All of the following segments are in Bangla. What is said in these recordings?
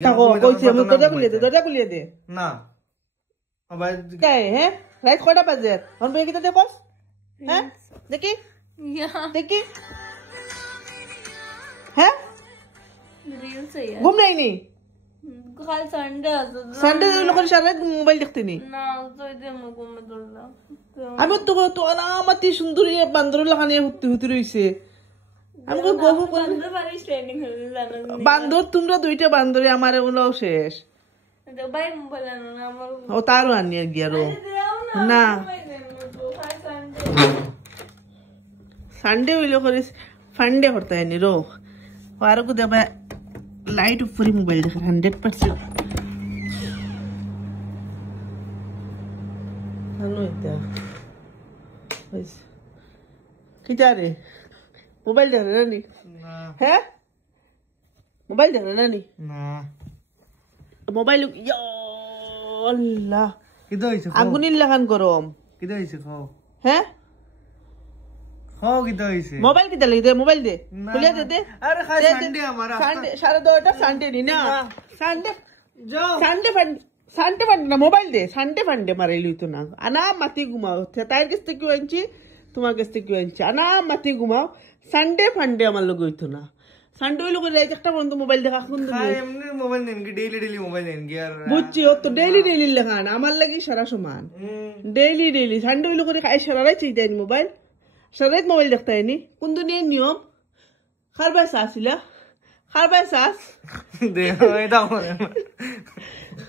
থাকো কইছি আমি দরজা খুলিয়ে দে না আবার কাই হ্যাঁ রাত কয়টা বাজে ফোন পেয়ে কিটা দেখোস হ্যাঁ দেখি দেখি হ্যাঁ रील्स है यार ঘুম নাই নি कल संडे আছে সানডে লোকের সারা মোবাইল দেখতে নি না তো ইদে মু ঘুমে দরলাম আমি তো তো আনামাতি সুন্দরী বান্দর লাগানি হুতি হুতি রইছে আমি কই গহু কোন বান্দর বাড়ি স্ট্যান্ডিং হলো জানো বান্দর তোমরা দুইটা বান্দরে আমারে উনাও শেষ তো ভাই মোবাইল আনো না আমার ও তারও আনিয়ে গিয়ারো না সানডে হইলো করে ফান্ডে করতে নি রো আর কো দেবা লাইট উপরে মোবাইল দেখার 100% হ্যালো এটা কিটা রে মোবাইল দেখে না নি না হ্যাঁ মোবাইল দেখে না নি না মোবাইল ইয়া আল্লাহ কিদা হইছে আগুনির লাগান গরম কিদা হইছে খাও হ্যাঁ খাও কিদা হইছে মোবাইল কিটা লাগি দে মোবাইল দে খুলে দে দে আরে খাই সানডে আমার সানডে 2:30 সানডে নি না সানডে যাও সানডে ফান্ডে না মোবাইল দে সানডে ফান্ডে মারাইলি তো না আনা মাতি ঘুমাও তাই গেছে কি আনছি তোমার কাছে কি আনছি আনা মাতি ঘুমাও সানডে ফান্ডে আমার লগে হইতো না সানডে হইলো করে একটা বন্ধু মোবাইল দেখা কোন খাই এমনি মোবাইল নেন কি ডেইলি মোবাইল নেন কি আর বুঝছি ও তো ডেইলি লাগান আমার লাগি সারা সমান ডেইলি সানডে হইলো করে খাই সারাই চাইতাই মোবাইল সারাই মোবাইল দেখতাই নি কোন দুনিয়ার নিয়ম খারবাই সাসিলা খারবাই সাস দে এটা মনে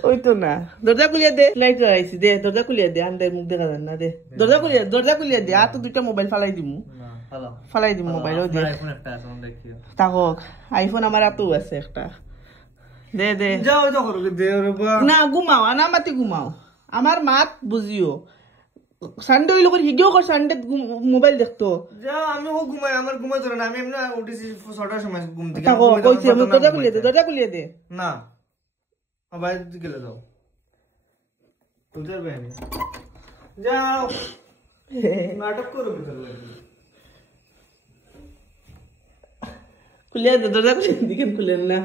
ওই তো না দরজা খুলিয়ে দে লাইট লাগাইছি দে দরজা খুলিয়ে দে আন্দার মুখ দেখা যান না দে দরজা খুলিয়ে দে আর তো দুইটা মোবাইল ফালাই দিমু না হ্যালো ফালাই দিমু মোবাইল ও দে আইফোন একটা আছে আমি দেখিও তাকক আইফোন আমার এত আছে একটা দে দে যাও এটা করো দে রে বা না ঘুমাও আনামাতি ঘুমাও আমার মাত বুঝিও সানডে হইলো করে হিগেও কর সানডে মোবাইল দেখতো যাও আমি ও ঘুমাই আমার ঘুমাই ধরে না আমি এমনি উঠেছি 6টার সময় ঘুম থেকে তাকো কইছি আমি দরজা খুলিয়ে দে না আবার গেলে যাও উধার বেনি যাও নাটক করো ভিতর লাগি খুলিয়ে দে দরজা খুলিয়ে দিকে খুলেন না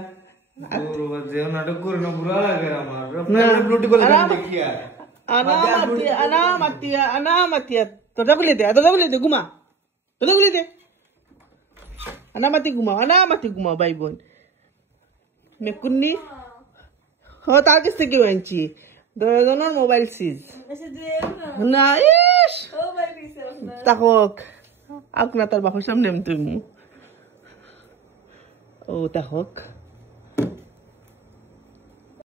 ওরে বাবা যে নাটক করে না বুড়া লাগে আমার আপনার ব্লুটি বলে দেখি আর আনামাতি দরজা খুলিয়ে দে ঘুমা দরজা খুলিয়ে দে আনামাতি ঘুমাও ভাই বোন মেকুন্নি হ তার কাছ থেকে আনছি দুজনের মোবাইল সিজ না ইস ও ভাই দিছে আপনার তাকক আপনার তার বাপের সামনে তুমি ও তাকক